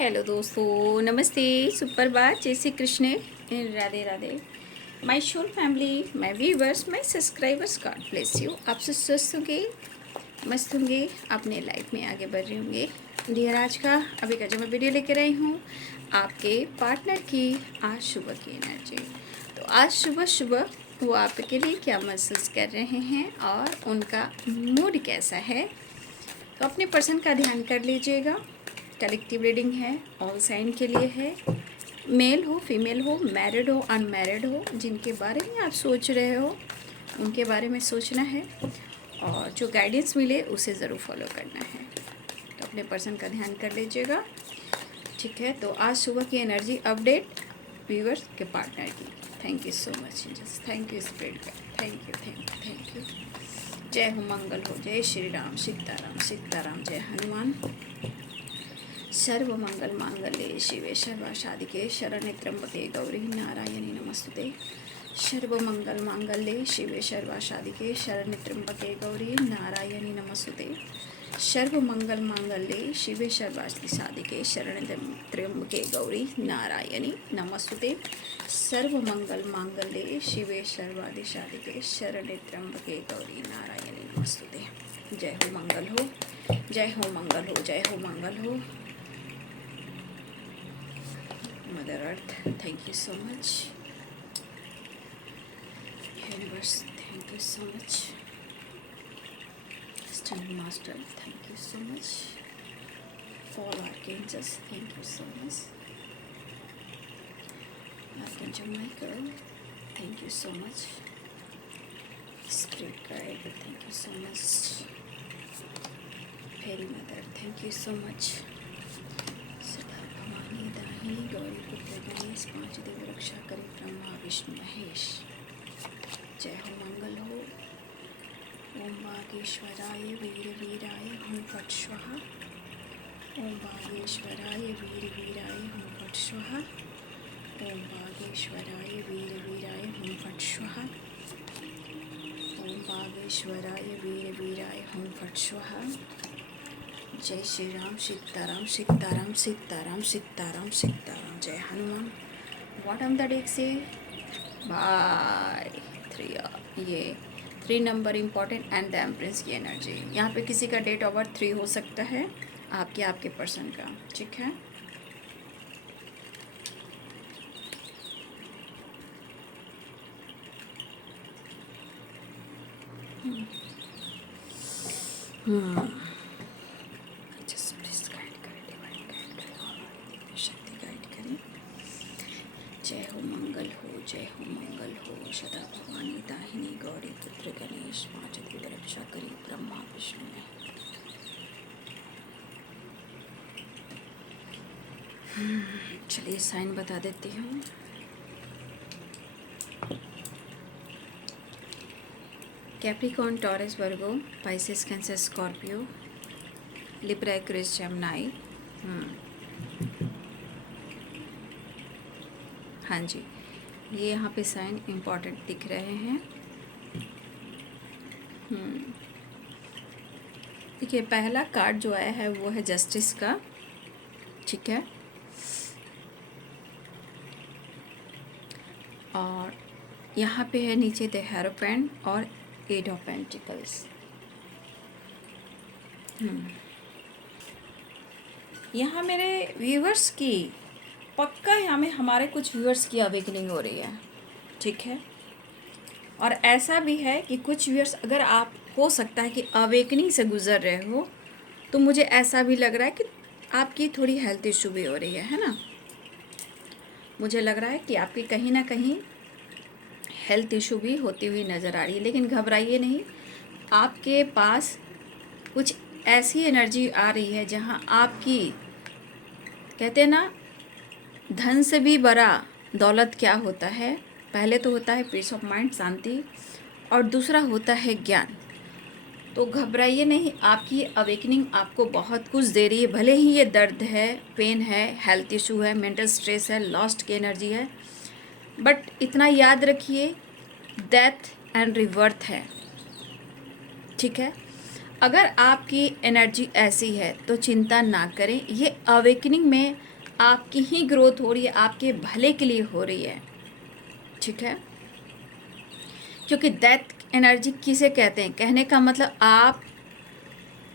Hello दोस्तों, नमस्ते, सुप्रभात, जय Shri Krishna, Radhe Radhe. My soul family, my viewers, my subscribers, God bless you. आप सब स्वस्थ होंगे, मस्त होंगे, अपने लाइफ में आगे बढ़ रहे होंगे। डियर, आज का अभी का जो मैं वीडियो लेकर आई हूँ आपके पार्टनर की आज सुबह की एनर्जी। तो आज सुबह सुबह वो आपके लिए क्या महसूस कर रहे हैं और उनका मूड कैसा है, तो अपने पर्सन का ध्यान कर लीजिएगा। कलेक्टिव रीडिंग है, ऑल साइन के लिए है। मेल हो, फीमेल हो, मैरिड हो, अनमैरिड हो, जिनके बारे में आप सोच रहे हो उनके बारे में सोचना है और जो गाइडेंस मिले उसे ज़रूर फॉलो करना है। तो अपने पर्सन का ध्यान कर लीजिएगा, ठीक है। तो आज सुबह की एनर्जी अपडेट व्यूअर्स के पार्टनर की। Thank you so much, thank you spirit, thank you, thank you, thank you. जय हो, मंगल हो, जय श्री राम, सीताराम, सीताराम, जय हनुमान। सर्व मंगल मांगल्ये शिवे सर्वासाधिके शरण्ये त्र्यंबके गौरी नारायणी नमस्तुते। सर्व मंगल मांगल्ये शिवे सर्वासाधिके शरण्ये त्र्यंबके गौरी नारायणी नमस्तुते। सर्व मंगल मांगल्ये शिवे सर्वासाधिके शरण्ये त्र्यंबके गौरी नारायणी नमस्तुते। सर्व मंगल मांगल्ये शिवे सर्वाधिसाधिके शरण्ये त्र्यंबके गौरी नारायणी नमस्तुते। जय हो, मंगल हो, जय हो, मंगल हो, जय हो, मंगल हो। Mother Earth, thank you so much. Universe, thank you so much. Stand Master, thank you so much. All Archangels, thank you so much. Archangel Michael, thank you so much. Spirit Guide, thank you so much. Fairy Mother, thank you so much. दाहिनी गौरी पुत्र गणेश, पांच देव रक्षा करे, ब्रह्मा विष्णु महेश। जय हो, मंगल हो। ओम बागेश्वराय वीर वीराय हुं फट स्वाहा। ओम बागेश्वराय वीर वीराय हुं फट स्वाहा। ओम बागेश्वराय वीर वीराय हुं फट स्वाहा। ओम बागेश्वराय वीर वीराय हुं फट स्वाहा। जय श्री राम, सीताराम, सीताराम, सीताराम, सीताराम, सीताराम, जय Hanuman. What on the deck से बाय 3, ये 3 number important and the empress की एनर्जी। यहाँ पे किसी का डेट ऑफ बर्थ 3 हो सकता है, आपके पर्सन का, ठीक है। जय हो, मंगल हो, जय हो, मंगल हो। सदा भवानी दाहिनी गौरी पुत्र गणेश, पांच देव रक्षा करी, ब्रह्मा विष्णु ने। चलिए साइन बता देती हूँ। Capricorn, Taurus, Virgo, Pisces, Cancer, Scorpio, Libra, Aquarius, Gemini. हाँ जी, ये यहाँ पे साइन इम्पॉर्टेंट दिख रहे हैं। देखिए, पहला कार्ड जो आया है वो है जस्टिस का, ठीक है। और यहाँ पे है नीचे द हेरोपेंट और 8 ऑफ पेंटिकल्स। यहाँ मेरे व्यूवर्स की पक्का, यहाँ में हमारे कुछ व्यूअर्स की अवेकनिंग हो रही है, ठीक है। और ऐसा भी है कि कुछ व्यूअर्स, अगर आप हो सकता है कि अवेकनिंग से गुज़र रहे हो, तो मुझे ऐसा भी लग रहा है कि आपकी थोड़ी हेल्थ इशू भी हो रही है ना। मुझे लग रहा है कि आपकी कहीं ना कहीं हेल्थ इशू भी होती हुई नज़र आ रही है, लेकिन घबराइए नहीं। आपके पास कुछ ऐसी एनर्जी आ रही है जहाँ आपकी, कहते हैं ना, धन से भी बड़ा दौलत क्या होता है। पहले तो होता है पीस ऑफ माइंड, शांति, और दूसरा होता है ज्ञान। तो घबराइए नहीं, आपकी अवेकनिंग आपको बहुत कुछ दे रही है। भले ही ये दर्द है, पेन है, हेल्थ इशू है, मेंटल स्ट्रेस है, लॉस्ट की एनर्जी है, बट इतना याद रखिए, डेथ एंड रिबर्थ है, ठीक है। अगर आपकी एनर्जी ऐसी है तो चिंता ना करें। ये अवेकनिंग में आपकी ही ग्रोथ हो रही है, आपके भले के लिए हो रही है, ठीक है। क्योंकि डेथ एनर्जी किसे कहते हैं, कहने का मतलब आप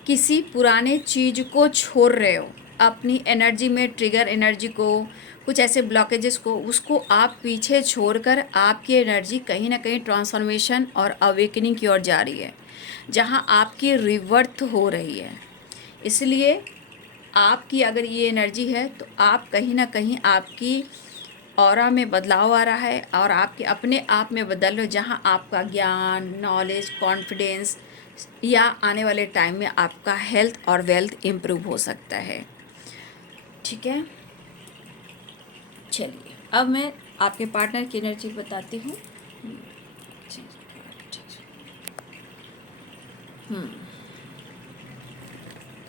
किसी पुराने चीज़ को छोड़ रहे हो, अपनी एनर्जी में ट्रिगर एनर्जी को, कुछ ऐसे ब्लॉकेजेस को, उसको आप पीछे छोड़कर आपकी एनर्जी कहीं ना कहीं ट्रांसफॉर्मेशन और अवेकनिंग की ओर जा रही है, जहां आपकी रिवर्थ हो रही है। इसलिए आपकी अगर ये एनर्जी है तो आप कहीं ना कहीं आपकी ऑरा में बदलाव आ रहा है और आपके अपने आप में बदल रहे हो, जहाँ आपका ज्ञान, नॉलेज, कॉन्फिडेंस या आने वाले टाइम में आपका हेल्थ और वेल्थ इम्प्रूव हो सकता है, ठीक है। चलिए अब मैं आपके पार्टनर की एनर्जी बताती हूँ।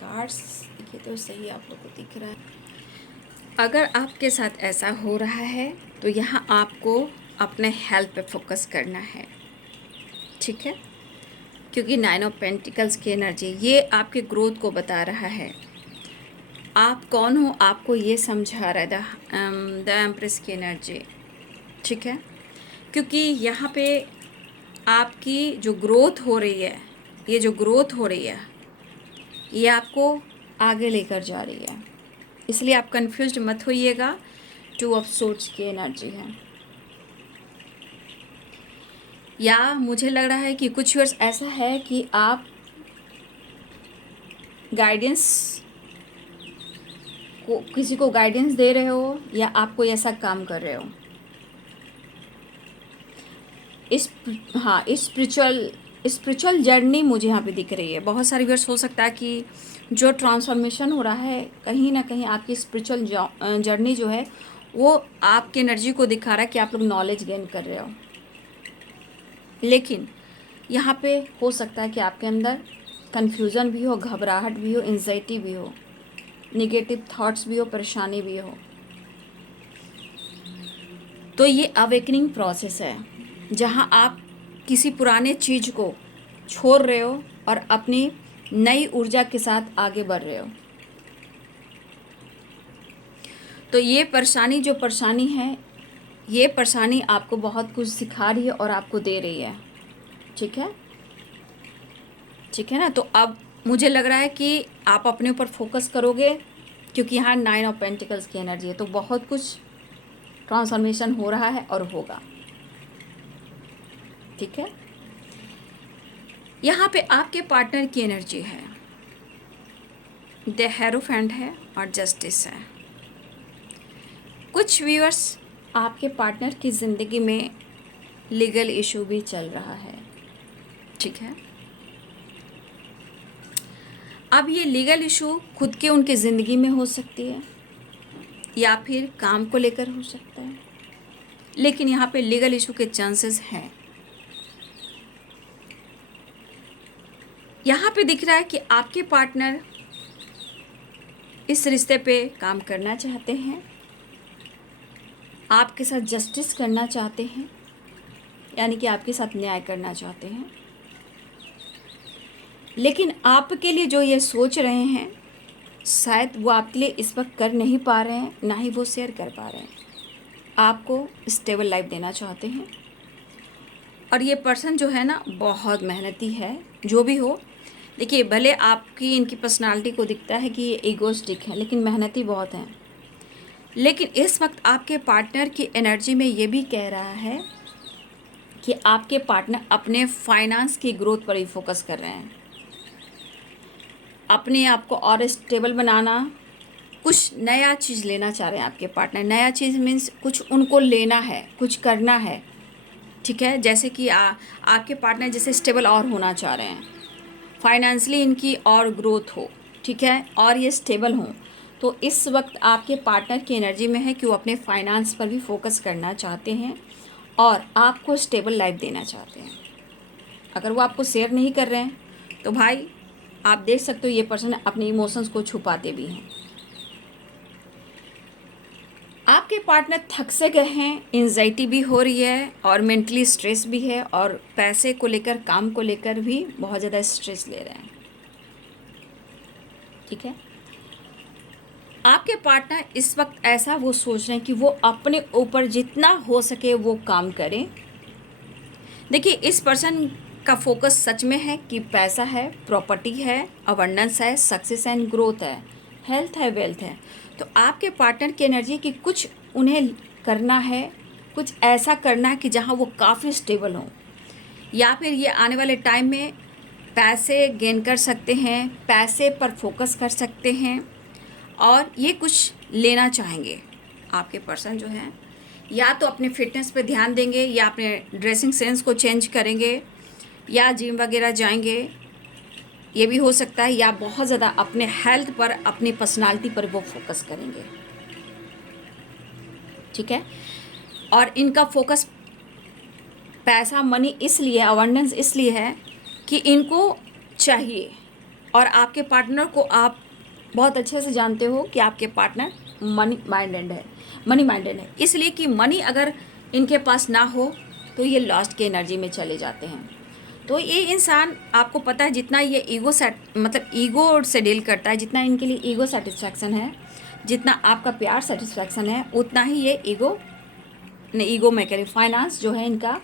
कार्ड्स देखिए तो सही आप लोग को दिख रहा है। अगर आपके साथ ऐसा हो रहा है तो यहाँ आपको अपने हेल्थ पे फोकस करना है, ठीक है। क्योंकि 9 ऑफ पेंटिकल्स की एनर्जी ये आपके ग्रोथ को बता रहा है। आप कौन हो आपको ये समझा रहा है द एम्प्रेस की एनर्जी, ठीक है। क्योंकि यहाँ पे आपकी जो ग्रोथ हो रही है, ये जो ग्रोथ हो रही है ये आपको आगे लेकर जा रही है, इसलिए आप कंफ्यूज्ड मत होइएगा। 2 ऑफ सोर्ड्स की एनर्जी है, या मुझे लग रहा है कि कुछ वर्ष ऐसा है कि आप गाइडेंस को, किसी को गाइडेंस दे रहे हो या आप कोई ऐसा काम कर रहे हो। इस स्पिरिचुअल जर्नी मुझे यहाँ पे दिख रही है। बहुत सारी वर्ष हो सकता है कि जो ट्रांसफॉर्मेशन हो रहा है कहीं ना कहीं आपकी स्पिरिचुअल जर्नी जो है वो आपकी एनर्जी को दिखा रहा है कि आप लोग नॉलेज गेन कर रहे हो। लेकिन यहाँ पे हो सकता है कि आपके अंदर कन्फ्यूज़न भी हो, घबराहट भी हो, एंजाइटी भी हो, निगेटिव थॉट्स भी हो, परेशानी भी हो। तो ये अवेकनिंग प्रोसेस है जहाँ आप किसी पुराने चीज़ को छोड़ रहे हो और अपनी नई ऊर्जा के साथ आगे बढ़ रहे हो। तो ये परेशानी जो परेशानी है, ये परेशानी आपको बहुत कुछ सिखा रही है और आपको दे रही है, ठीक है, ठीक है ना। तो अब मुझे लग रहा है कि आप अपने ऊपर फोकस करोगे, क्योंकि यहाँ 9 ऑफ पेंटिकल्स की एनर्जी है। तो बहुत कुछ ट्रांसफॉर्मेशन हो रहा है और होगा, ठीक है। यहाँ पे आपके पार्टनर की एनर्जी है, द हेरोफेंट है और जस्टिस है। कुछ व्यूअर्स आपके पार्टनर की ज़िंदगी में लीगल इशू भी चल रहा है, ठीक है। अब ये लीगल इशू खुद के उनके ज़िंदगी में हो सकती है या फिर काम को लेकर हो सकता है, लेकिन यहाँ पे लीगल इशू के चांसेस हैं। यहाँ पे दिख रहा है कि आपके पार्टनर इस रिश्ते पे काम करना चाहते हैं, आपके साथ जस्टिस करना चाहते हैं, यानी कि आपके साथ न्याय करना चाहते हैं। लेकिन आपके लिए जो ये सोच रहे हैं शायद वो आपके लिए इस वक्त कर नहीं पा रहे हैं, ना ही वो शेयर कर पा रहे हैं। आपको स्टेबल लाइफ देना चाहते हैं। और ये पर्सन जो है ना बहुत मेहनती है, जो भी हो। देखिए भले आपकी इनकी पर्सनालिटी को दिखता है कि ये ईगोस्टिक है, लेकिन मेहनती बहुत हैं। लेकिन इस वक्त आपके पार्टनर की एनर्जी में ये भी कह रहा है कि आपके पार्टनर अपने फाइनेंस की ग्रोथ पर ही फोकस कर रहे हैं, अपने आप को और स्टेबल बनाना, कुछ नया चीज़ लेना चाह रहे हैं आपके पार्टनर। नया चीज़ मीन्स कुछ उनको लेना है, कुछ करना है, ठीक है। जैसे कि आपके पार्टनर जैसे स्टेबल और होना चाह रहे हैं, फाइनेंशियली इनकी और ग्रोथ हो, ठीक है, और ये स्टेबल हों। तो इस वक्त आपके पार्टनर की एनर्जी में है कि वो अपने फाइनेंस पर भी फोकस करना चाहते हैं और आपको स्टेबल लाइफ देना चाहते हैं। अगर वो आपको शेयर नहीं कर रहे हैं तो भाई आप देख सकते हो ये पर्सन अपने इमोशंस को छुपाते भी हैं। आपके पार्टनर थक से गए हैं, एंजाइटी भी हो रही है और मेंटली स्ट्रेस भी है, और पैसे को लेकर, काम को लेकर भी बहुत ज़्यादा स्ट्रेस ले रहे हैं, ठीक है। आपके पार्टनर इस वक्त ऐसा वो सोच रहे हैं कि वो अपने ऊपर जितना हो सके वो काम करें। देखिए, इस पर्सन का फोकस सच में है कि पैसा है, प्रॉपर्टी है, अबंडेंस है, सक्सेस एंड ग्रोथ है, हेल्थ है, वेल्थ है। तो आपके पार्टनर की एनर्जी कि कुछ उन्हें करना है, कुछ ऐसा करना है कि जहाँ वो काफ़ी स्टेबल हों, या फिर ये आने वाले टाइम में पैसे गेन कर सकते हैं, पैसे पर फोकस कर सकते हैं और ये कुछ लेना चाहेंगे। आपके पर्सन जो हैं या तो अपने फिटनेस पे ध्यान देंगे, या अपने ड्रेसिंग सेंस को चेंज करेंगे, या जिम वगैरह जाएंगे, ये भी हो सकता है, या बहुत ज़्यादा अपने हेल्थ पर, अपनी पर्सनालिटी पर वो फोकस करेंगे। ठीक है। और इनका फोकस पैसा, मनी इसलिए, अबंडेंस इसलिए है कि इनको चाहिए। और आपके पार्टनर को आप बहुत अच्छे से जानते हो कि आपके पार्टनर मनी माइंडेड है, इसलिए कि मनी अगर इनके पास ना हो तो ये लॉस्ट की एनर्जी में चले जाते हैं। तो ये इंसान, आपको पता है, जितना ये ईगो से डील करता है, जितना इनके लिए ईगो सेटिस्फैक्शन है, जितना आपका प्यार सेटिस्फैक्शन है, उतना ही ये ईगो में कह रही, फाइनेंस जो है इनका,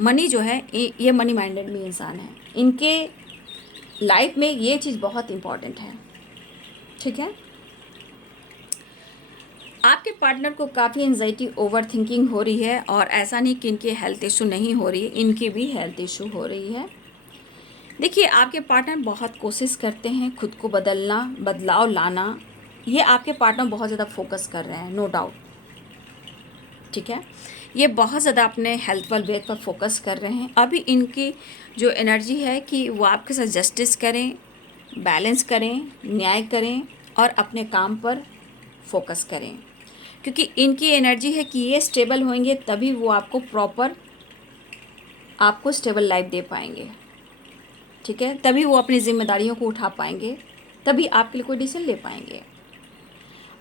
मनी जो है, ये मनी माइंडेड भी इंसान है। इनके लाइफ में ये चीज़ बहुत इम्पॉर्टेंट है। ठीक है। आपके पार्टनर को काफ़ी एंजाइटी, ओवर थिंकिंग हो रही है, और ऐसा नहीं कि इनकी हेल्थ इशू नहीं हो रही है, इनकी भी हेल्थ इशू हो रही है। देखिए, आपके पार्टनर बहुत कोशिश करते हैं खुद को बदलाव लाना। ये आपके पार्टनर बहुत ज़्यादा फोकस कर रहे हैं, नो डाउट। ठीक है। ये बहुत ज़्यादा अपने हेल्थ वेल्थ पर फोकस कर रहे हैं। अभी इनकी जो एनर्जी है कि वो आपके साथ जस्टिस करें, बैलेंस करें, न्याय करें और अपने काम पर फोकस करें, क्योंकि इनकी एनर्जी है कि ये स्टेबल होंगे तभी वो आपको स्टेबल लाइफ दे पाएंगे। ठीक है। तभी वो अपनी जिम्मेदारियों को उठा पाएंगे, तभी आपके लिए कोई डिसीजन ले पाएंगे।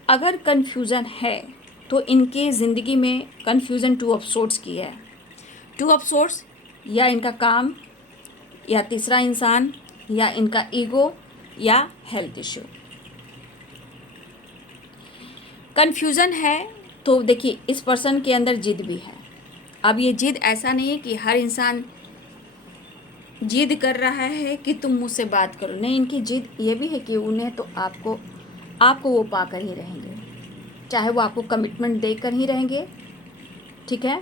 अगर कन्फ्यूज़न है तो इनके ज़िंदगी में कन्फ्यूज़न 2 ऑफ सोर्ट्स की है। 2 ऑफ सोर्ट्स, या इनका काम, या तीसरा इंसान, या इनका ईगो, या हेल्थ इश्यू। कन्फ्यूज़न है तो देखिए, इस पर्सन के अंदर जिद भी है। अब ये जिद ऐसा नहीं है कि हर इंसान जिद कर रहा है कि तुम मुझसे बात करो, नहीं, इनकी जिद ये भी है कि उन्हें तो आपको वो पाकर ही रहेंगे, चाहे वो आपको कमिटमेंट देकर ही रहेंगे। ठीक है।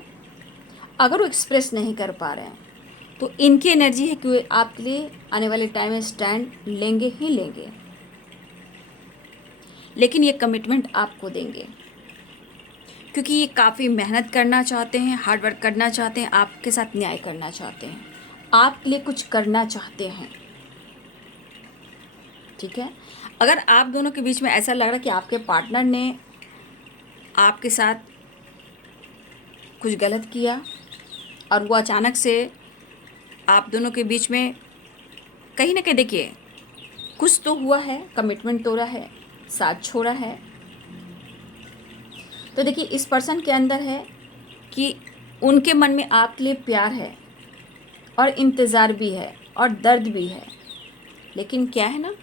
अगर वो एक्सप्रेस नहीं कर पा रहे हैं तो इनकी एनर्जी है कि वो आपके लिए आने वाले टाइम में स्टैंड लेंगे ही लेंगे, लेकिन ये कमिटमेंट आपको देंगे, क्योंकि ये काफ़ी मेहनत करना चाहते हैं, हार्ड वर्क करना चाहते हैं, आपके साथ न्याय करना चाहते हैं, आपके लिए कुछ करना चाहते हैं। ठीक है। अगर आप दोनों के बीच में ऐसा लग रहा है कि आपके पार्टनर ने आपके साथ कुछ गलत किया और वो अचानक से आप दोनों के बीच में कहीं ना कहीं, देखिए, कुछ तो हुआ है, कमिटमेंट तोड़ा है, साथ छोड़ा है, तो देखिए, इस पर्सन के अंदर है कि उनके मन में आपके लिए प्यार है और इंतज़ार भी है और दर्द भी है। लेकिन क्या है ना,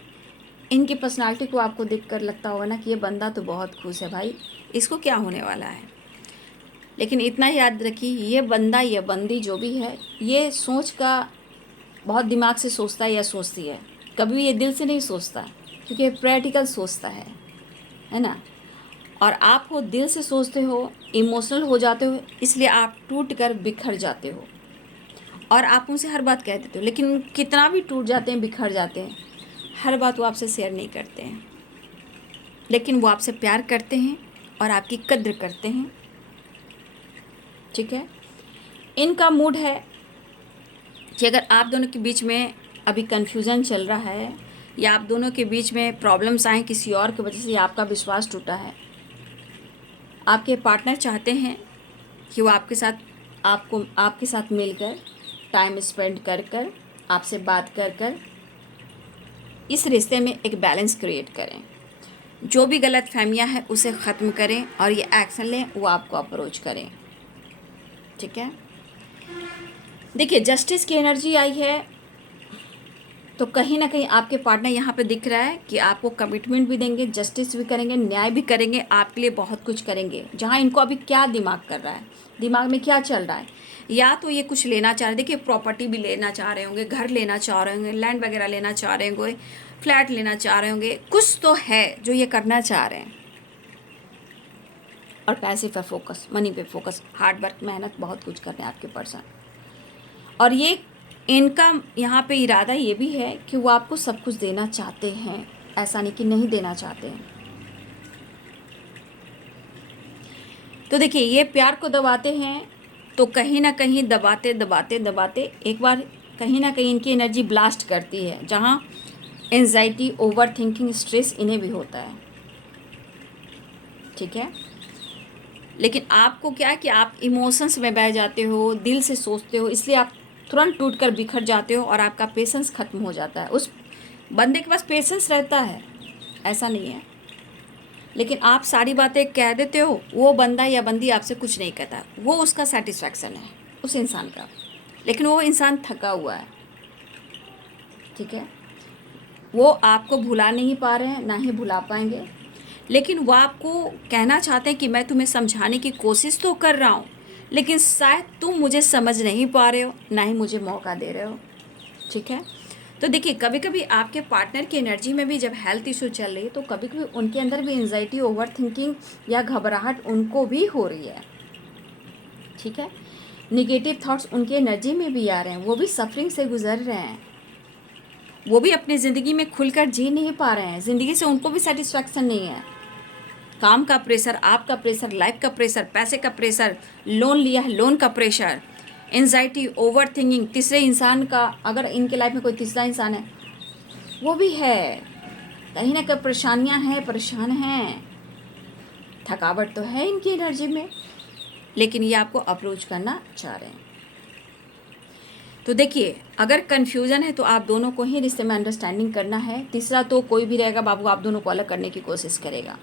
इनकी पर्सनालिटी को आपको देखकर लगता होगा ना कि ये बंदा तो बहुत खुश है भाई, इसको क्या होने वाला है। लेकिन इतना याद रखिए, ये बंदा या बंदी जो भी है, ये सोच का बहुत दिमाग से सोचता है या सोचती है, कभी भी ये दिल से नहीं सोचता, क्योंकि ये प्रैक्टिकल सोचता है ना। और आप वो दिल से सोचते हो, इमोशनल हो जाते हो, इसलिए आप टूट कर बिखर जाते हो और आप उनसे हर बात कह देते हो। लेकिन कितना भी टूट जाते हैं, बिखर जाते हैं, हर बात वो आपसे शेयर नहीं करते हैं, लेकिन वो आपसे प्यार करते हैं और आपकी कद्र करते हैं। ठीक है। इनका मूड है कि अगर आप दोनों के बीच में अभी कन्फ्यूज़न चल रहा है, या आप दोनों के बीच में प्रॉब्लम्स आए किसी और की वजह से, आपका विश्वास टूटा है, आपके पार्टनर चाहते हैं कि वो आपके साथ मिलकर टाइम स्पेंड कर आपसे बात कर इस रिश्ते में एक बैलेंस क्रिएट करें, जो भी गलत फहमियाँ हैं उसे ख़त्म करें और ये एक्शन लें, वो आपको अप्रोच करें। ठीक है। देखिए, जस्टिस की एनर्जी आई है तो कहीं ना कहीं आपके पार्टनर यहाँ पे दिख रहा है कि आपको कमिटमेंट भी देंगे, जस्टिस भी करेंगे, न्याय भी करेंगे, आपके लिए बहुत कुछ करेंगे। जहाँ इनको अभी क्या दिमाग कर रहा है, दिमाग में क्या चल रहा है, या तो ये कुछ लेना चाह रहे, देखिए प्रॉपर्टी भी लेना चाह रहे होंगे, घर लेना चाह रहे होंगे, लैंड वगैरह लेना चाह रहे होंगे, फ्लैट लेना चाह रहे होंगे, कुछ तो है जो ये करना चाह रहे हैं। और पैसे पर फोकस, मनी पे फोकस, हार्ड वर्क, मेहनत, बहुत कुछ कर रहे हैं आपके पर्सन। और ये इनका यहाँ पे इरादा ये भी है कि वो आपको सब कुछ देना चाहते हैं, ऐसा नहीं कि नहीं देना चाहते हैं। तो देखिए ये प्यार को दबाते हैं, तो कहीं ना कहीं दबाते दबाते दबाते एक बार कहीं ना कहीं इनकी एनर्जी ब्लास्ट करती है, जहाँ एंजाइटी, ओवर थिंकिंग, स्ट्रेस इन्हें भी होता है। ठीक है, लेकिन आपको क्या है कि आप इमोशंस में बह जाते हो, दिल से सोचते हो, इसलिए आप तुरंत टूट कर बिखर जाते हो और आपका पेशेंस ख़त्म हो जाता है। उस बंदे के पास पेशेंस रहता है, ऐसा नहीं है, लेकिन आप सारी बातें कह देते हो, वो बंदा या बंदी आपसे कुछ नहीं कहता, वो उसका सेटिस्फैक्शन है उस इंसान का, लेकिन वो इंसान थका हुआ है। ठीक है, वो आपको भुला नहीं पा रहे हैं, ना ही भुला पाएंगे, लेकिन वो आपको कहना चाहते हैं कि मैं तुम्हें समझाने की कोशिश तो कर रहा हूँ, लेकिन शायद तुम मुझे समझ नहीं पा रहे हो, ना ही मुझे मौका दे रहे हो। ठीक है, तो देखिए कभी कभी आपके पार्टनर की एनर्जी में भी जब हेल्थ इशू चल रही है, तो कभी कभी उनके अंदर भी एंजाइटी, ओवर थिंकिंग या घबराहट उनको भी हो रही है। ठीक है, निगेटिव थॉट्स उनकी एनर्जी में भी आ रहे हैं, वो भी सफरिंग से गुजर रहे हैं, वो भी अपनी ज़िंदगी में खुलकर जी नहीं पा रहे हैं, ज़िंदगी से उनको भी सेटिस्फैक्शन नहीं है। काम का प्रेशर, आपका प्रेशर, लाइफ का प्रेशर, पैसे का प्रेशर, लोन लिया है लोन का प्रेशर, एंजाइटी, ओवर थिंकिंग, तीसरे इंसान का, अगर इनके लाइफ में कोई तीसरा इंसान है वो भी है, कहीं ना कहीं परेशानियां हैं, परेशान हैं, थकावट तो है इनकी एनर्जी में, लेकिन ये आपको अप्रोच करना चाह रहे हैं। तो देखिए अगर कन्फ्यूज़न है तो आप दोनों को ही रिश्ते में अंडरस्टैंडिंग करना है, तीसरा तो कोई भी रहेगा बाबू, आप दोनों को अलग करने की कोशिश करेगा।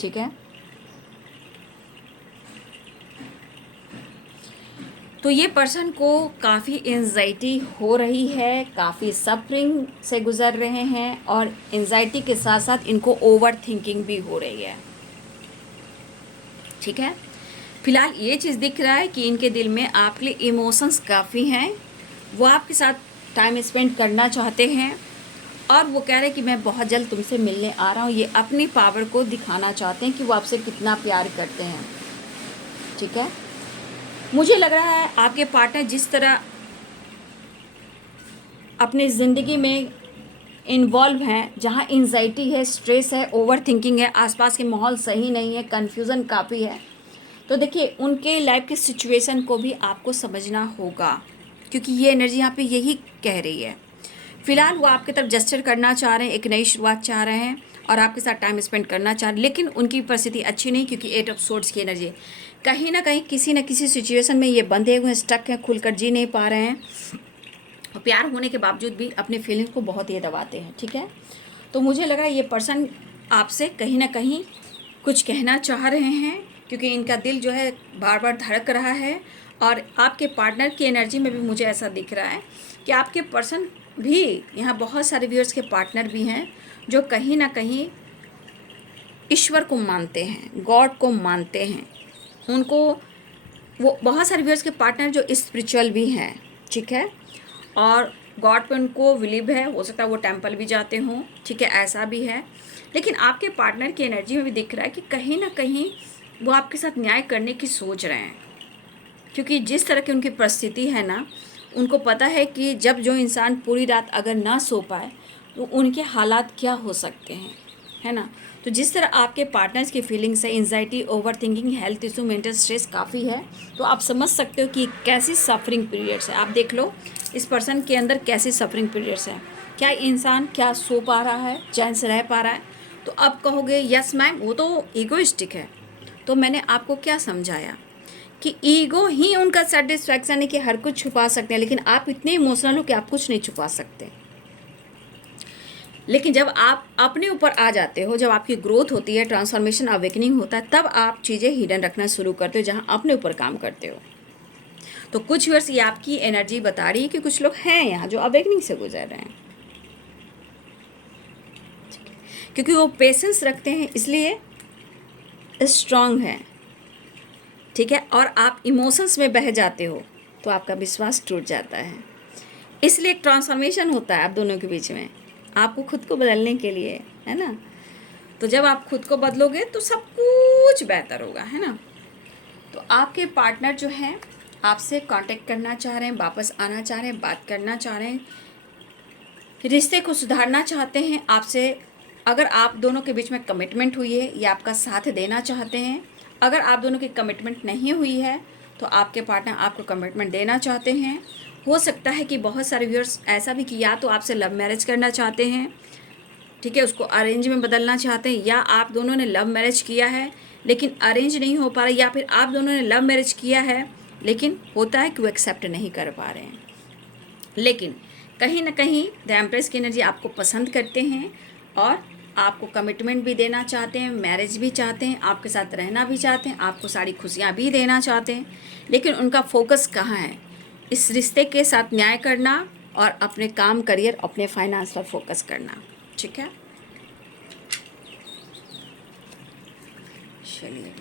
ठीक है, तो ये पर्सन को काफ़ी एंजाइटी हो रही है, काफ़ी सफरिंग से गुज़र रहे हैं, और एंजाइटी के साथ साथ इनको ओवर थिंकिंग भी हो रही है। ठीक है, फिलहाल ये चीज़ दिख रहा है कि इनके दिल में आपके लिए इमोशंस काफ़ी हैं, वो आपके साथ टाइम स्पेंड करना चाहते हैं, और वो कह रहे हैं कि मैं बहुत जल्द तुमसे मिलने आ रहा हूँ। ये अपनी पावर को दिखाना चाहते हैं कि वो आपसे कितना प्यार करते हैं। ठीक है, मुझे लग रहा है आपके पार्टनर जिस तरह अपनी ज़िंदगी में इन्वॉल्व हैं, जहाँ एंजाइटी है, स्ट्रेस है, ओवर थिंकिंग है, आसपास के माहौल सही नहीं है, कन्फ्यूज़न काफ़ी है, तो देखिए उनके लाइफ की सिचुएशन को भी आपको समझना होगा, क्योंकि ये एनर्जी यहाँ पे यही कह रही है। फिलहाल वो आपकी तरफ जेस्चर करना चाह रहे हैं, एक नई शुरुआत चाह रहे हैं, और आपके साथ टाइम स्पेंड करना चाह रहे हैं, लेकिन उनकी परिस्थिति अच्छी नहीं, क्योंकि 8 ऑफ सोर्ड्स की एनर्जी कहीं ना कहीं किसी न किसी सिचुएशन में ये बंधे हुए हैं, स्टक हैं, खुलकर जी नहीं पा रहे हैं, और प्यार होने के बावजूद भी अपने फीलिंग्स को बहुत ये दबाते हैं। ठीक है, तो मुझे लग रहा है ये पर्सन आपसे कहीं ना कहीं कुछ कहना चाह रहे हैं, क्योंकि इनका दिल जो है बार बार धड़क रहा है, और आपके पार्टनर की एनर्जी में भी मुझे ऐसा दिख रहा है कि आपके पर्सन भी, यहाँ बहुत सारे व्यूअर्स के पार्टनर भी हैं जो कहीं ना कहीं ईश्वर को मानते हैं, गॉड को मानते हैं, उनको वो बहुत सारे व्यूअर्स के पार्टनर जो स्पिरिचुअल भी हैं। ठीक है, और गॉड पे उनको बिलीव है, हो सकता है वो टेंपल भी जाते हों। ठीक है, ऐसा भी है, लेकिन आपके पार्टनर की एनर्जी में भी दिख रहा है कि कहीं ना कहीं वो आपके साथ न्याय करने की सोच रहे हैं, क्योंकि जिस तरह की उनकी परिस्थिति है ना, उनको पता है कि जब जो इंसान पूरी रात अगर ना सो पाए तो उनके हालात क्या हो सकते हैं, है ना। तो जिस तरह आपके पार्टनर्स की फीलिंग्स है, anxiety, over thinking, health issue, mental stress काफ़ी है, तो आप समझ सकते हो कि कैसी सफरिंग पीरियड्स है। आप देख लो इस पर्सन के अंदर कैसी सफरिंग पीरियड्स है, क्या इंसान क्या सो पा रहा है, चैन से रह पा रहा है। तो अब कहोगे यस मैम वो तो ईगोइस्टिक है, तो मैंने आपको क्या समझाया कि ईगो ही उनका सेटिस्फैक्शन है कि हर कुछ छुपा सकते हैं, लेकिन आप इतने इमोशनल हो कि आप कुछ नहीं छुपा सकते। लेकिन जब आप अपने ऊपर आ जाते हो, जब आपकी ग्रोथ होती है, ट्रांसफॉर्मेशन, अवेकनिंग होता है, तब आप चीज़ें हिडन रखना शुरू करते हो, जहाँ अपने ऊपर काम करते हो। तो कुछ व्यूअर्स ये आपकी एनर्जी बता रही है कि कुछ लोग हैं यहाँ जो अवेकनिंग से गुजर रहे हैं, क्योंकि वो पेशेंस रखते हैं इसलिए स्ट्रांग है, ठीक है। और आप इमोशंस में बह जाते हो तो आपका विश्वास टूट जाता है, इसलिए एक ट्रांसफॉर्मेशन होता है आप दोनों के बीच में, आपको खुद को बदलने के लिए, है ना। तो जब आप खुद को बदलोगे तो सब कुछ बेहतर होगा, है ना। तो आपके पार्टनर जो हैं आपसे कांटेक्ट करना चाह रहे हैं, वापस आना चाह रहे हैं, बात करना चाह रहे हैं, रिश्ते को सुधारना चाहते हैं आपसे। अगर आप दोनों के बीच में कमिटमेंट हुई है या आपका साथ देना चाहते हैं, अगर आप दोनों की कमिटमेंट नहीं हुई है तो आपके पार्टनर आपको कमिटमेंट देना चाहते हैं। हो सकता है कि बहुत सारे व्यूअर्स ऐसा भी कि या तो आपसे लव मैरिज करना चाहते हैं, ठीक है, उसको अरेंज में बदलना चाहते हैं, या आप दोनों ने लव मैरिज किया है लेकिन अरेंज नहीं हो पा रहा, या फिर आप दोनों ने लव मैरिज किया है लेकिन होता है कि वो एक्सेप्ट नहीं कर पा रहे हैं। लेकिन कहीं ना कहीं द एम्प्रेस की एनर्जी आपको पसंद करते हैं और आपको कमिटमेंट भी देना चाहते हैं, मैरिज भी चाहते हैं, आपके साथ रहना भी चाहते हैं, आपको सारी खुशियाँ भी देना चाहते हैं। लेकिन उनका फोकस कहाँ है? इस रिश्ते के साथ न्याय करना और अपने काम, करियर, अपने फाइनेंस पर फोकस करना, ठीक है। चलिए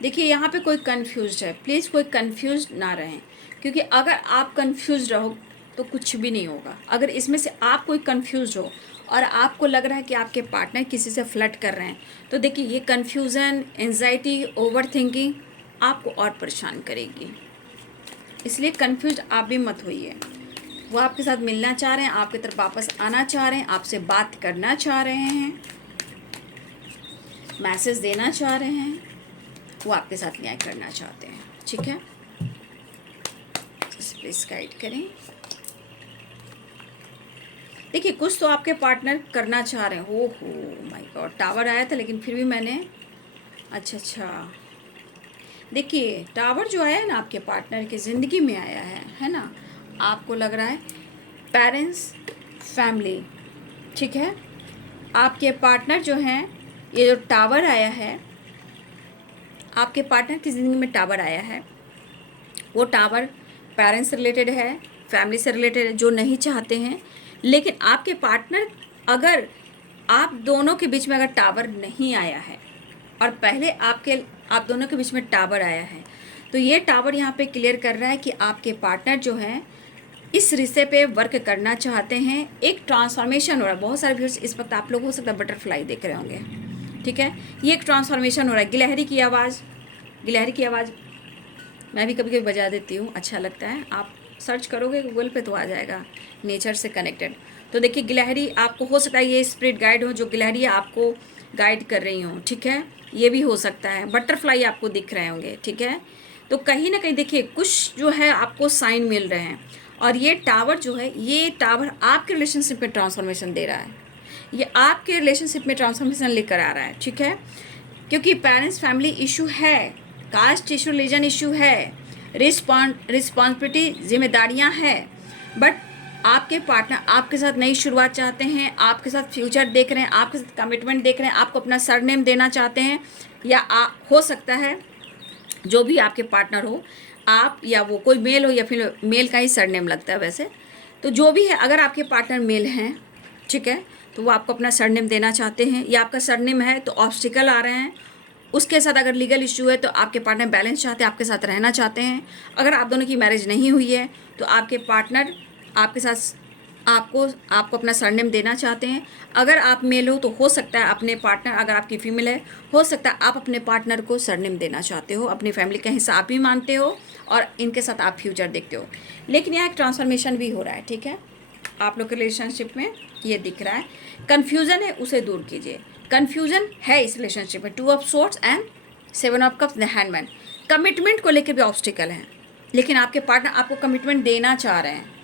देखिए, यहाँ पे कोई कंफ्यूज है, प्लीज़ कोई कंफ्यूज ना रहें, क्योंकि अगर आप कंफ्यूज रहो तो कुछ भी नहीं होगा। अगर इसमें से आप कोई कंफ्यूज हो और आपको लग रहा है कि आपके पार्टनर किसी से फ्लर्ट कर रहे हैं, तो देखिए ये कंफ्यूजन, एंजाइटी, ओवर थिंकिंग आपको और परेशान करेगी, इसलिए कंफ्यूज आप भी मत होइए। वो आपके साथ मिलना चाह रहे हैं, आपकी तरफ वापस आना चाह रहे हैं, आपसे बात करना चाह रहे हैं, मैसेज देना चाह रहे हैं, वो आपके साथ न्याय करना चाहते हैं, ठीक है। प्लीज गाइड करें। देखिए कुछ तो आपके पार्टनर करना चाह रहे हैं। हो माय गॉड, टावर आया था लेकिन फिर भी मैंने अच्छा देखिए टावर जो आया है ना आपके पार्टनर की ज़िंदगी में आया है ना। आपको लग रहा है पेरेंट्स, फैमिली, ठीक है। आपके पार्टनर जो हैं, ये जो टावर आया है, आपके पार्टनर की ज़िंदगी में टावर आया है, वो टावर पेरेंट्स से रिलेटेड है, फैमिली से रिलेटेड है, जो नहीं चाहते हैं। लेकिन आपके पार्टनर, अगर आप दोनों के बीच में अगर टावर नहीं आया है और पहले आप दोनों के बीच में टावर आया है, तो ये टावर यहाँ पे क्लियर कर रहा है कि आपके पार्टनर जो हैं इस रिश्ते पे वर्क करना चाहते हैं। एक ट्रांसफॉर्मेशन हो रहा है। बहुत सारे व्यूअर्स इस वक्त आप लोग हो सकता है बटरफ्लाई देख रहे होंगे, ठीक है। ये एक ट्रांसफॉर्मेशन हो रहा है। गिलहरी की आवाज़ मैं भी कभी कभी बजा देती हूँ, अच्छा लगता है। आप सर्च करोगे गूगल पे तो आ जाएगा, नेचर से कनेक्टेड। तो देखिए गिलहरी, आपको हो सकता है ये स्पिरिट गाइड हो, जो गिलहरी आपको गाइड कर रही हूँ, ठीक है। ये भी हो सकता है। बटरफ्लाई आपको दिख रहे होंगे, ठीक है। तो कहीं ना कहीं देखिए कुछ जो है आपको साइन मिल रहे हैं, और ये टावर जो है, ये टावर आपके रिलेशनशिप में ट्रांसफॉर्मेशन दे रहा है, ये आपके रिलेशनशिप में ट्रांसफॉर्मेशन लेकर आ रहा है, ठीक है। क्योंकि पेरेंट्स फैमिली इशू है, कास्ट इशू, रिलीजन इशू है, रिस्पॉन्सिबिलिटी, जिम्मेदारियां हैं, बट आपके पार्टनर आपके साथ नई शुरुआत चाहते हैं, आपके साथ फ्यूचर देख रहे हैं, आपके साथ कमिटमेंट देख रहे हैं, आपको अपना सरनेम देना चाहते हैं, या हो सकता है जो भी आपके पार्टनर हो, आप या वो कोई मेल हो, या फिर मेल का ही सरनेम लगता है वैसे, तो जो भी है, अगर आपके पार्टनर मेल हैं, ठीक है, तो वो आपको अपना सरनेम देना चाहते हैं, या आपका सरनेम है तो ऑब्स्टिकल आ रहे हैं। उसके साथ अगर लीगल इशू है तो आपके पार्टनर बैलेंस चाहते हैं, आपके साथ रहना चाहते हैं। अगर आप दोनों की मैरिज नहीं हुई है तो आपके पार्टनर आपके साथ आपको अपना सरनेम देना चाहते हैं। अगर आप मेल हो तो हो सकता है अपने पार्टनर, अगर आपकी फीमेल है, हो सकता है आप अपने पार्टनर को सरनेम देना चाहते हो, अपनी फैमिली का हिस्सा आप भी मानते हो और इनके साथ आप फ्यूचर देखते हो। लेकिन यहाँ एक ट्रांसफॉर्मेशन भी हो रहा है, ठीक है। आप लोग के रिलेशनशिप में ये दिख रहा है। कन्फ्यूज़न है, उसे दूर कीजिए। कन्फ्यूज़न है इस रिलेशनशिप में, 2 of swords and 7 of cups, the handman. Commitment को लेकर भी ऑब्स्टिकल हैं, लेकिन आपके पार्टनर आपको कमिटमेंट देना चाह रहे हैं,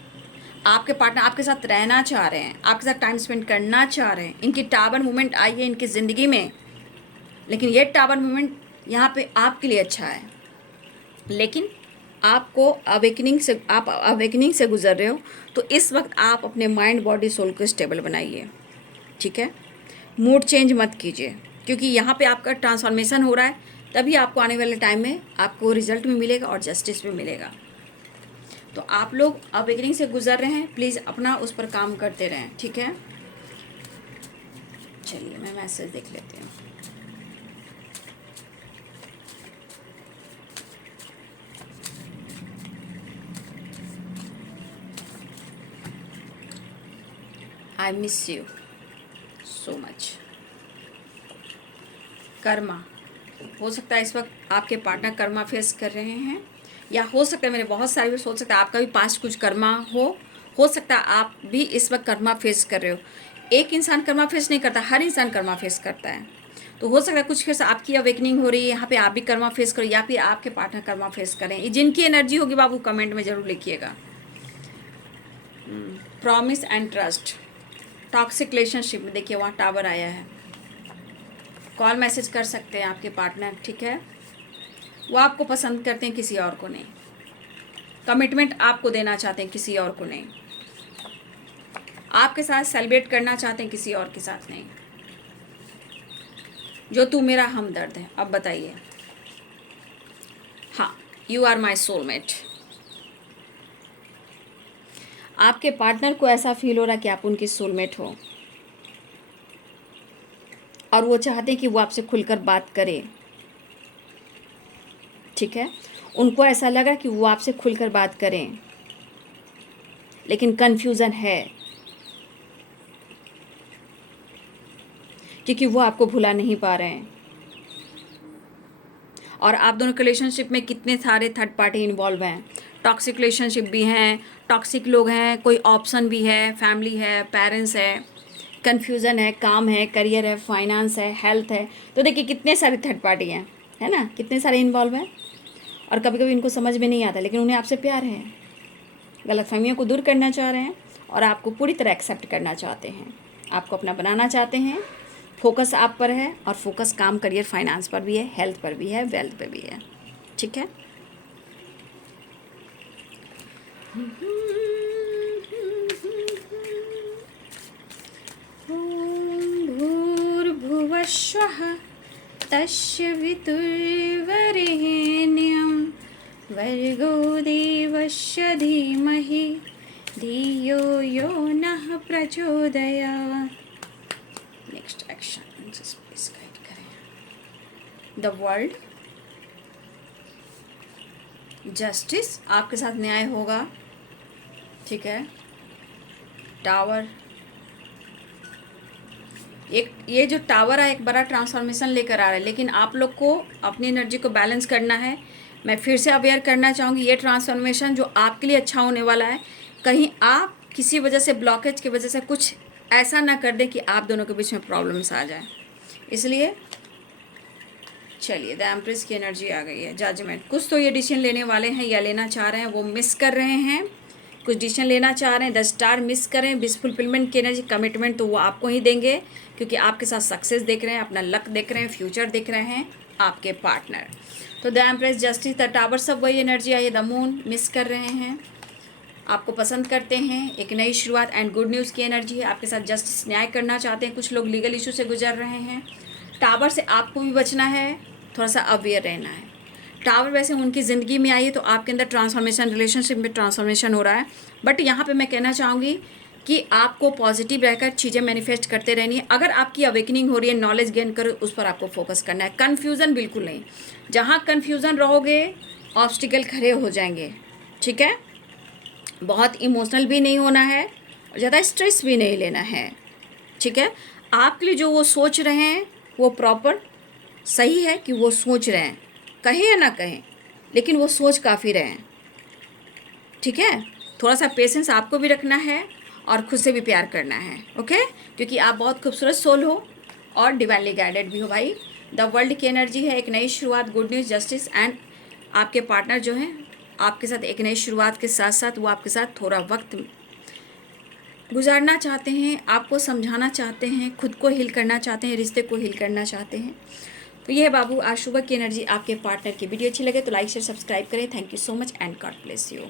आपके पार्टनर आपके साथ रहना चाह रहे हैं, आपके साथ टाइम स्पेंड करना चाह रहे हैं। इनकी टावर मूवमेंट आई है इनकी ज़िंदगी में, लेकिन ये टावर मूवमेंट यहाँ पे आपके लिए अच्छा है, लेकिन आपको आप अवेकनिंग से गुजर रहे हो। तो इस वक्त आप अपने माइंड, बॉडी, सोल को स्टेबल बनाइए, ठीक है। मूड चेंज मत कीजिए, क्योंकि यहाँ पे आपका ट्रांसफॉर्मेशन हो रहा है। तभी आपको आने वाले टाइम में आपको रिजल्ट भी मिलेगा और जस्टिस भी मिलेगा। तो आप लोग अवेकनिंग से गुजर रहे हैं, प्लीज़ अपना उस पर काम करते रहें, ठीक है। चलिए मैं मैसेज देख लेती हूँ। I miss you so much. Karma, हो सकता है इस वक्त आपके पार्टनर कर्मा फेस कर रहे हैं, या हो सकता है मेरे बहुत सारे भी सोच सकता है आपका भी पास्ट कुछ कर्मा हो सकता है आप भी इस वक्त कर्मा फेस कर रहे हो। एक इंसान कर्मा फेस नहीं करता, हर इंसान कर्मा फेस करता है। तो हो सकता है कुछ केस आपकी अवेकनिंग हो रही है, यहाँ पे आप भी कर्मा फेस करो या फिर आपके पार्टनर कर्मा फेस करें। जिनकी एनर्जी होगी बाबू कमेंट में ज़रूर लिखिएगा। Promise and trust, toxic relationship में देखिए वहाँ टावर आया है। कॉल मैसेज कर सकते हैं आपके पार्टनर, ठीक है। वो आपको पसंद करते हैं, किसी और को नहीं। कमिटमेंट आपको देना चाहते हैं, किसी और को नहीं। आपके साथ सेलिब्रेट करना चाहते हैं, किसी और के साथ नहीं। जो तू मेरा हमदर्द है। अब बताइए। हाँ, यू आर माई सोलमेट। आपके पार्टनर को ऐसा फील हो रहा है कि आप उनकी सोलमेट हो, और वो चाहते हैं कि वो आपसे खुलकर बात करे, ठीक है। उनको ऐसा लगा कि वो आपसे खुलकर बात करें, लेकिन कन्फ्यूज़न है क्योंकि वो आपको भुला नहीं पा रहे हैं। और आप दोनों के रिलेशनशिप में कितने सारे थर्ड पार्टी इन्वॉल्व हैं। टॉक्सिक रिलेशनशिप भी हैं, टॉक्सिक लोग हैं, कोई ऑप्शन भी है, फैमिली है, पेरेंट्स है, कन्फ्यूज़न है, काम है, करियर है, फाइनेंस है, हेल्थ है। तो देखिए कितने सारे थर्ड पार्टी हैं, है ना, कितने सारे इन्वॉल्व हैं। और कभी कभी इनको समझ में नहीं आता, लेकिन उन्हें आपसे प्यार है, गलतफहमियों को दूर करना चाह रहे हैं और आपको पूरी तरह एक्सेप्ट करना चाहते हैं, आपको अपना बनाना चाहते हैं। फोकस आप पर है, और फोकस काम, करियर, फाइनेंस पर भी है, हेल्थ पर भी है, वेल्थ पर भी है, ठीक है। भूर्भुवस्वः तस्य वितुर्वरेण्यं भर्गो देवस्य धीमहि धियो यो नः प्रचोदयात्। नेक्स्ट एक्शन प्लीज गाइड करें। द वर्ल्ड, जस्टिस, आपके साथ न्याय होगा, ठीक है। टावर, एक ये जो टावर है एक बड़ा ट्रांसफॉर्मेशन लेकर आ रहा है, लेकिन आप लोग को अपनी एनर्जी को बैलेंस करना है। मैं फिर से अवेयर करना चाहूँगी, ये ट्रांसफॉर्मेशन जो आपके लिए अच्छा होने वाला है, कहीं आप किसी वजह से, ब्लॉकेज की वजह से कुछ ऐसा ना कर दें कि आप दोनों के बीच में प्रॉब्लम्स आ जाए। इसलिए चलिए, द एम्प्रेस की एनर्जी आ गई है। जजमेंट, कुछ तो ये डिसीजन लेने वाले हैं या लेना चाह रहे हैं, वो मिस कर रहे हैं। कुछ डिसीजन लेना चाह रहे हैं, द स्टार मिस करें। विश फुलफिलमेंट की एनर्जी, कमिटमेंट तो वो आपको ही देंगे, क्योंकि आपके साथ सक्सेस देख रहे हैं, अपना लक देख रहे हैं, फ्यूचर देख रहे हैं आपके पार्टनर। तो the empress, justice, the tower, सब वही एनर्जी आई है। द मून मिस कर रहे हैं, आपको पसंद करते हैं, एक नई शुरुआत एंड गुड न्यूज़ की एनर्जी है। आपके साथ जस्टिस, न्याय करना चाहते हैं। कुछ लोग लीगल इशू से गुजर रहे हैं। टावर से आपको भी बचना है, थोड़ा सा अवेयर रहना है। टावर वैसे उनकी ज़िंदगी में आई है, तो आपके अंदर ट्रांसफॉर्मेशन, रिलेशनशिप में ट्रांसफॉर्मेशन हो रहा है। बट यहाँ पे मैं कहना चाहूँगी कि आपको पॉजिटिव रहकर चीज़ें मैनिफेस्ट करते रहनी है। अगर आपकी अवेकनिंग हो रही है, नॉलेज गेन करो, उस पर आपको फोकस करना है। कन्फ्यूज़न बिल्कुल नहीं, जहाँ कन्फ्यूज़न रहोगे ऑब्स्टिकल खड़े हो जाएंगे, ठीक है। बहुत इमोशनल भी नहीं होना है और ज़्यादा स्ट्रेस भी नहीं लेना है, ठीक है। आपके लिए जो वो सोच रहे हैं वो प्रॉपर सही है कि वो सोच रहे हैं, कहें या ना कहें, लेकिन वो सोच काफ़ी रहे हैं, ठीक है। थोड़ा सा पेशेंस आपको भी रखना है और खुद से भी प्यार करना है, ओके, क्योंकि आप बहुत खूबसूरत सोल हो और डिवाइनली गाइडेड भी हो भाई। द वर्ल्ड की एनर्जी है, एक नई शुरुआत, गुड न्यूज़, जस्टिस एंड आपके पार्टनर जो हैं आपके साथ एक नई शुरुआत के साथ साथ वो आपके साथ थोड़ा वक्त गुजारना चाहते हैं, आपको समझाना चाहते हैं, खुद को हील करना चाहते हैं, रिश्ते को हील करना चाहते हैं। तो ये है बाबू आज सुबह की एनर्जी आपके पार्टनर की। वीडियो अच्छी लगे तो लाइक शेयर सब्सक्राइब करें। Thank you so much and God bless you.